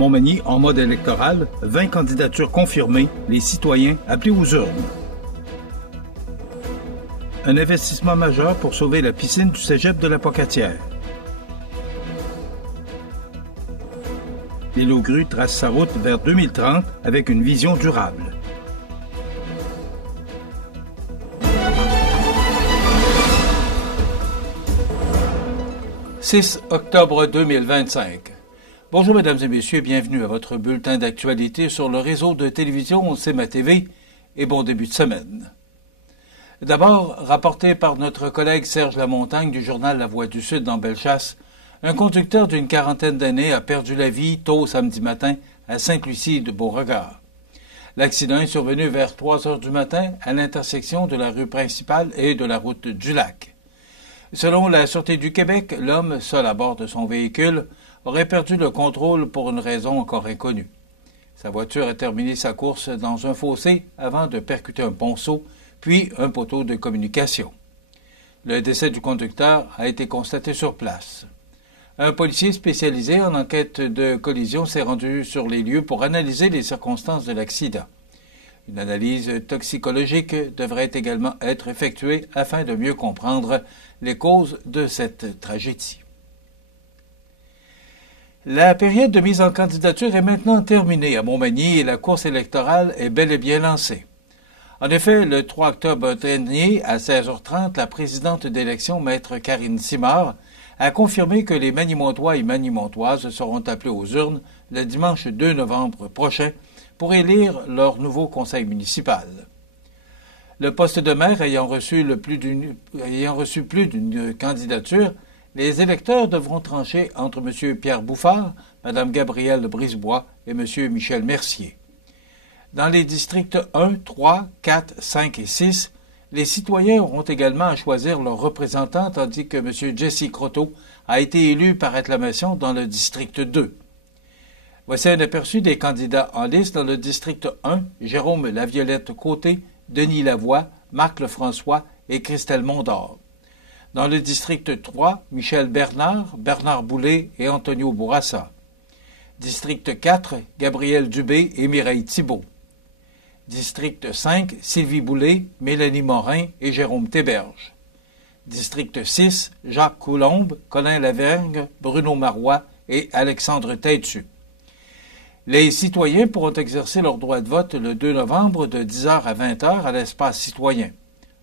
Montmagny en mode électoral, 20 candidatures confirmées, les citoyens appelés aux urnes. Un investissement majeur pour sauver la piscine du cégep de la Pocatière. L'île aux grues trace sa route vers 2030 avec une vision durable. « 6 octobre 2025. Bonjour mesdames et messieurs, bienvenue à votre bulletin d'actualité sur le réseau de télévision CMA-TV et bon début de semaine. D'abord, rapporté par notre collègue Serge Lamontagne du journal La Voix du Sud dans Bellechasse, un conducteur d'une quarantaine d'années a perdu la vie tôt samedi matin à Sainte-Lucie de Beauregard. L'accident est survenu vers 3 heures du matin à l'intersection de la rue principale et de la route du lac. Selon la Sûreté du Québec, l'homme, seul à bord de son véhicule, aurait perdu le contrôle pour une raison encore inconnue. Sa voiture a terminé sa course dans un fossé avant de percuter un ponceau, puis un poteau de communication. Le décès du conducteur a été constaté sur place. Un policier spécialisé en enquête de collision s'est rendu sur les lieux pour analyser les circonstances de l'accident. Une analyse toxicologique devrait également être effectuée afin de mieux comprendre les causes de cette tragédie. La période de mise en candidature est maintenant terminée à Montmagny et la course électorale est bel et bien lancée. En effet, le 3 octobre dernier, à 16h30, la présidente d'élection, Maître Karine Simard, a confirmé que les Manimontois et Manimontoises seront appelés aux urnes le dimanche 2 novembre prochain pour élire leur nouveau conseil municipal. Le poste de maire ayant reçu plus d'une candidature, les électeurs devront trancher entre M. Pierre Bouffard, Mme Gabrielle Brisebois et M. Michel Mercier. Dans les districts 1, 3, 4, 5 et 6, les citoyens auront également à choisir leurs représentants, tandis que M. Jesse Croteau a été élu par acclamation dans le district 2. Voici un aperçu des candidats en liste dans le district 1, Jérôme Laviolette-Côté, Denis Lavoie, Marc Lefrançois et Christelle Mondor. Dans le district 3, Michel Bernard, Bernard Boulay et Antonio Bourassa. District 4, Gabriel Dubé et Mireille Thibault. District 5, Sylvie Boulay, Mélanie Morin et Jérôme Théberge. District 6, Jacques Coulombe, Colin Lavergne, Bruno Marois et Alexandre Têtu. Les citoyens pourront exercer leur droit de vote le 2 novembre de 10h à 20h à l'espace citoyen.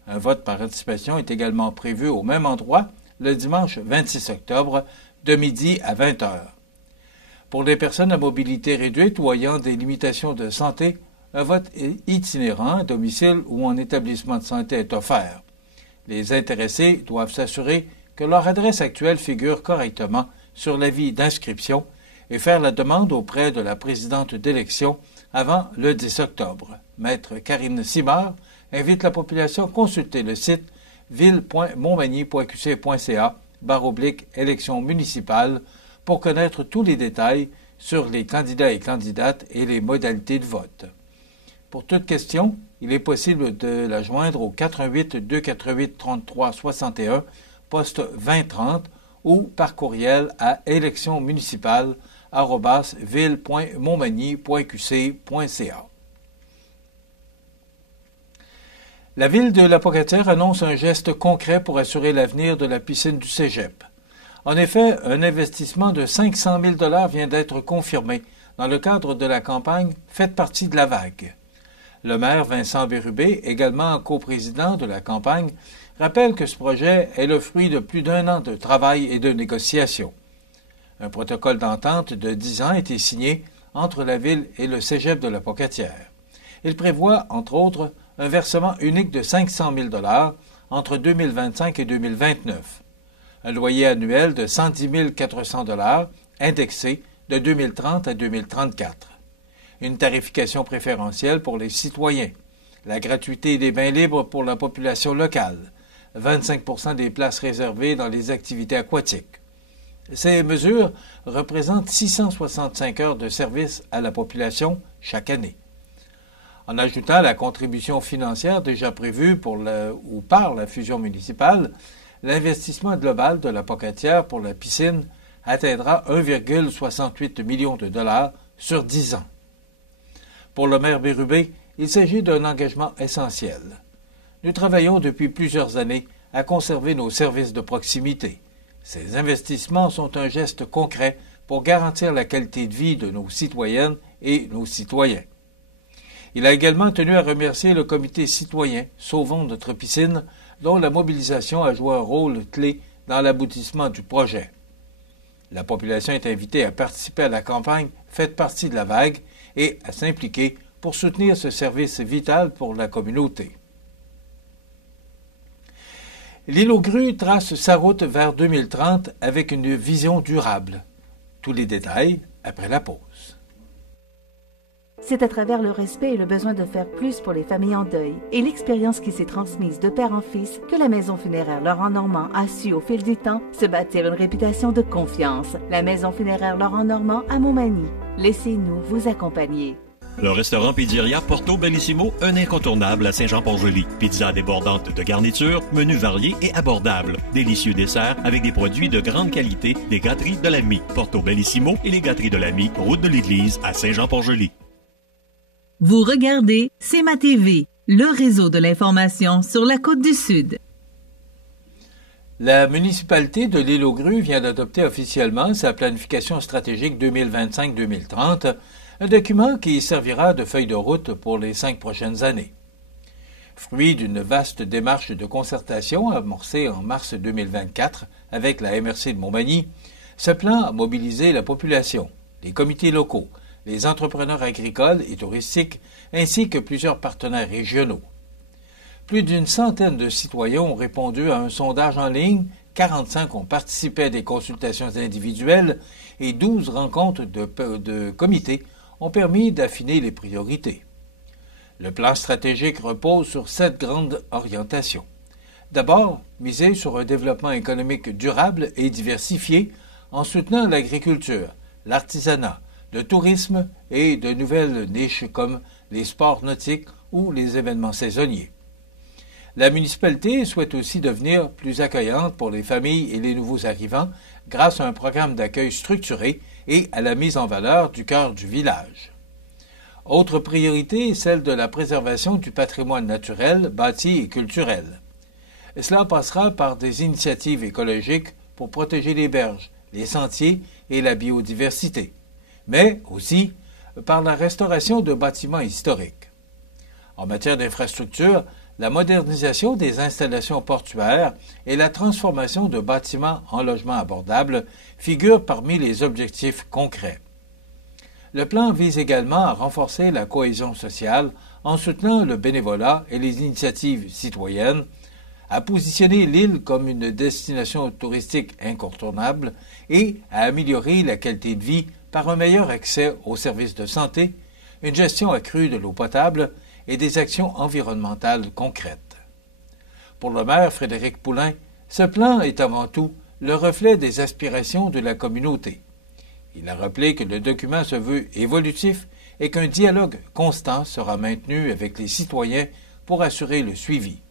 Un vote par anticipation est également prévu au même endroit le dimanche 26 octobre de midi à 20h. Pour les personnes à mobilité réduite ou ayant des limitations de santé, un vote itinérant à domicile ou en établissement de santé est offert. Les intéressés doivent s'assurer que leur adresse actuelle figure correctement sur l'avis d'inscription et faire la demande auprès de la présidente d'élection avant le 10 octobre. Maître Karine Simard invite la population à consulter le site ville.montmagny.qc.ca/élections municipales pour connaître tous les détails sur les candidats et candidates et les modalités de vote. Pour toute question, il est possible de la joindre au 88 248 33 61, poste 2030 ou par courriel à électionsmunicipales@ville.montmagny.qc.ca. La ville de La Pocatière annonce un geste concret pour assurer l'avenir de la piscine du cégep. En effet, un investissement de 500 000 $ vient d'être confirmé dans le cadre de la campagne « Faites partie de la vague ». Le maire Vincent Bérubé, également coprésident de la campagne, rappelle que ce projet est le fruit de plus d'1 an de travail et de négociations. Un protocole d'entente de 10 ans a été signé entre la ville et le cégep de La Pocatière. Il prévoit, entre autres, un versement unique de 500 000 $ entre 2025 et 2029. Un loyer annuel de 110 400 $ indexé de 2030 à 2034. Une tarification préférentielle pour les citoyens. La gratuité des bains libres pour la population locale. 25 % des places réservées dans les activités aquatiques. Ces mesures représentent 665 heures de service à la population chaque année. En ajoutant la contribution financière déjà prévue par la fusion municipale, l'investissement global de la Pocatière pour la piscine atteindra 1,68 million de dollars sur 10 ans. Pour le maire Bérubé, il s'agit d'un engagement essentiel. Nous travaillons depuis plusieurs années à conserver nos services de proximité. Ces investissements sont un geste concret pour garantir la qualité de vie de nos citoyennes et nos citoyens. Il a également tenu à remercier le comité citoyen Sauvons notre piscine, dont la mobilisation a joué un rôle clé dans l'aboutissement du projet. La population est invitée à participer à la campagne Faites partie de la vague et à s'impliquer pour soutenir ce service vital pour la communauté. L'île aux Grues trace sa route vers 2030 avec une vision durable. Tous les détails après la pause. C'est à travers le respect et le besoin de faire plus pour les familles en deuil et l'expérience qui s'est transmise de père en fils que la Maison funéraire Laurent Normand a su au fil du temps se bâtir une réputation de confiance. La Maison funéraire Laurent Normand à Montmagny. Laissez-nous vous accompagner. Le restaurant Pizzeria Porto Bellissimo, un incontournable à Saint-Jean-Port-Joli. Pizza débordante de garnitures, menus variés et abordables. Délicieux desserts avec des produits de grande qualité des gâteries de l'Ami. Porto Bellissimo et les gâteries de l'Ami, route de l'église à Saint-Jean-Port-Joli. Vous regardez CEMA TV, le réseau de l'information sur la Côte-du-Sud. La municipalité de l'île aux Grues vient d'adopter officiellement sa planification stratégique 2025-2030, un document qui servira de feuille de route pour les 5 prochaines années. Fruit d'une vaste démarche de concertation amorcée en mars 2024 avec la MRC de Montmagny, ce plan a mobilisé la population, les comités locaux, les entrepreneurs agricoles et touristiques, ainsi que plusieurs partenaires régionaux. Plus d'une centaine de citoyens ont répondu à un sondage en ligne, 45 ont participé à des consultations individuelles et 12 rencontres de comités ont permis d'affiner les priorités. Le plan stratégique repose sur 7 grandes orientations. D'abord, miser sur un développement économique durable et diversifié en soutenant l'agriculture, l'artisanat, le tourisme et de nouvelles niches comme les sports nautiques ou les événements saisonniers. La municipalité souhaite aussi devenir plus accueillante pour les familles et les nouveaux arrivants grâce à un programme d'accueil structuré et à la mise en valeur du cœur du village. Autre priorité, celle de la préservation du patrimoine naturel, bâti et culturel. Cela passera par des initiatives écologiques pour protéger les berges, les sentiers et la biodiversité, mais aussi par la restauration de bâtiments historiques. En matière d'infrastructure, la modernisation des installations portuaires et la transformation de bâtiments en logements abordables figurent parmi les objectifs concrets. Le plan vise également à renforcer la cohésion sociale en soutenant le bénévolat et les initiatives citoyennes, à positionner l'île comme une destination touristique incontournable et à améliorer la qualité de vie par un meilleur accès aux services de santé, une gestion accrue de l'eau potable et des actions environnementales concrètes. Pour le maire Frédéric Poulain, ce plan est avant tout le reflet des aspirations de la communauté. Il a rappelé que le document se veut évolutif et qu'un dialogue constant sera maintenu avec les citoyens pour assurer le suivi.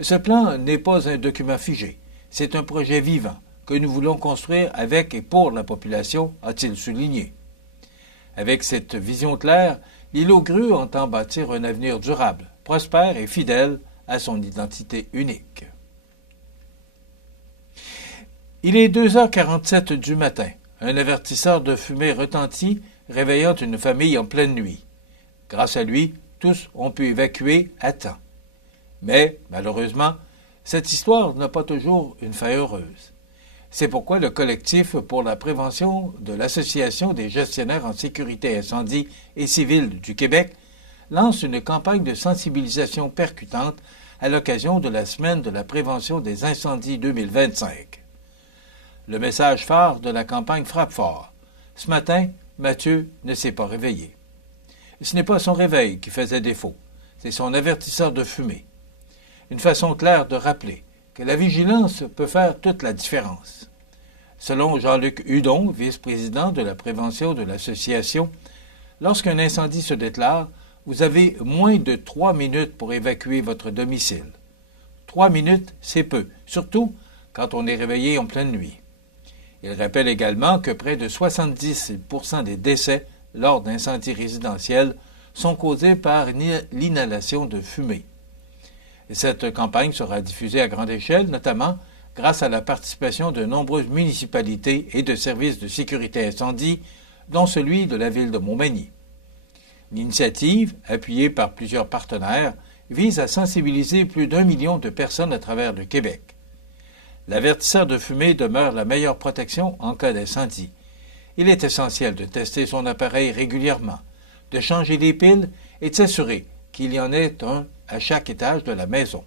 Ce plan n'est pas un document figé, c'est un projet vivant que nous voulons construire avec et pour la population, a-t-il souligné. Avec cette vision claire, l'île aux Grues entend bâtir un avenir durable, prospère et fidèle à son identité unique. Il est 2h47 du matin. Un avertisseur de fumée retentit, réveillant une famille en pleine nuit. Grâce à lui, tous ont pu évacuer à temps. Mais, malheureusement, cette histoire n'a pas toujours une fin heureuse. C'est pourquoi le collectif pour la prévention de l'Association des gestionnaires en sécurité incendie et civile du Québec lance une campagne de sensibilisation percutante à l'occasion de la Semaine de la prévention des incendies 2025. Le message phare de la campagne frappe fort. Ce matin, Mathieu ne s'est pas réveillé. Ce n'est pas son réveil qui faisait défaut, c'est son avertisseur de fumée. Une façon claire de rappeler que la vigilance peut faire toute la différence. Selon Jean-Luc Hudon, vice-président de la prévention de l'association, lorsqu'un incendie se déclare, vous avez moins de 3 minutes pour évacuer votre domicile. 3 minutes, c'est peu, surtout quand on est réveillé en pleine nuit. Il rappelle également que près de 70% des décès lors d'incendies résidentiels sont causés par l'inhalation de fumée. Et cette campagne sera diffusée à grande échelle, notamment grâce à la participation de nombreuses municipalités et de services de sécurité incendie, dont celui de la ville de Montmagny. L'initiative, appuyée par plusieurs partenaires, vise à sensibiliser plus d'1 million de personnes à travers le Québec. L'avertisseur de fumée demeure la meilleure protection en cas d'incendie. Il est essentiel de tester son appareil régulièrement, de changer les piles et de s'assurer qu'il y en ait un à chaque étage de la maison.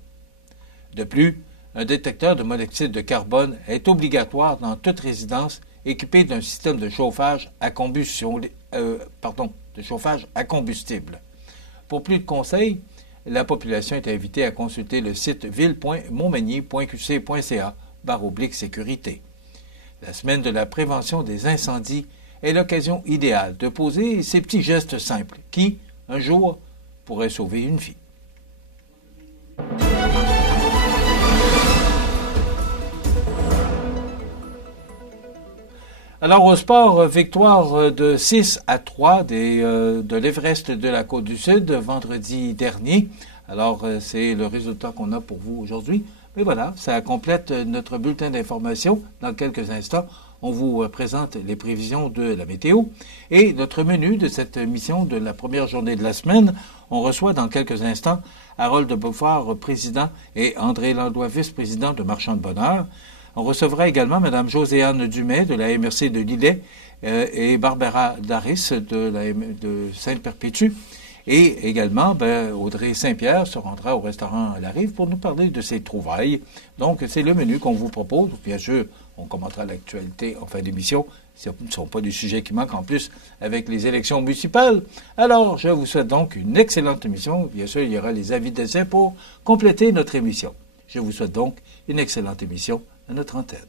De plus, un détecteur de monoxyde de carbone est obligatoire dans toute résidence équipée d'un système de chauffage à combustible. Pour plus de conseils, la population est invitée à consulter le site ville.montmagny.qc.ca/sécurité. La semaine de la prévention des incendies est l'occasion idéale de poser ces petits gestes simples qui, un jour, pourraient sauver une vie. Alors au sport, victoire de 6-3 de l'Everest de la Côte-du-Sud vendredi dernier. Alors c'est le résultat qu'on a pour vous aujourd'hui. Mais voilà, ça complète notre bulletin d'information. Dans quelques instants, on vous présente les prévisions de la météo. Et notre menu de cette émission de la première journée de la semaine, on reçoit dans quelques instants Harold Beaufort, président, et André Landois, vice-président de Marchand de Bonheur. On recevra également Mme Joséanne Dumais de la MRC de Lillet et Barbara Daris de Sainte-Perpétue. Et également, Audrey Saint-Pierre se rendra au restaurant La Rive pour nous parler de ses trouvailles. Donc, c'est le menu qu'on vous propose. Bien sûr, on commentera l'actualité en fin d'émission. Ce ne sont pas des sujets qui manquent en plus avec les élections municipales. Alors, je vous souhaite donc une excellente émission. Bien sûr, il y aura les avis d'essai pour compléter notre émission. Je vous souhaite donc une excellente émission à notre antenne.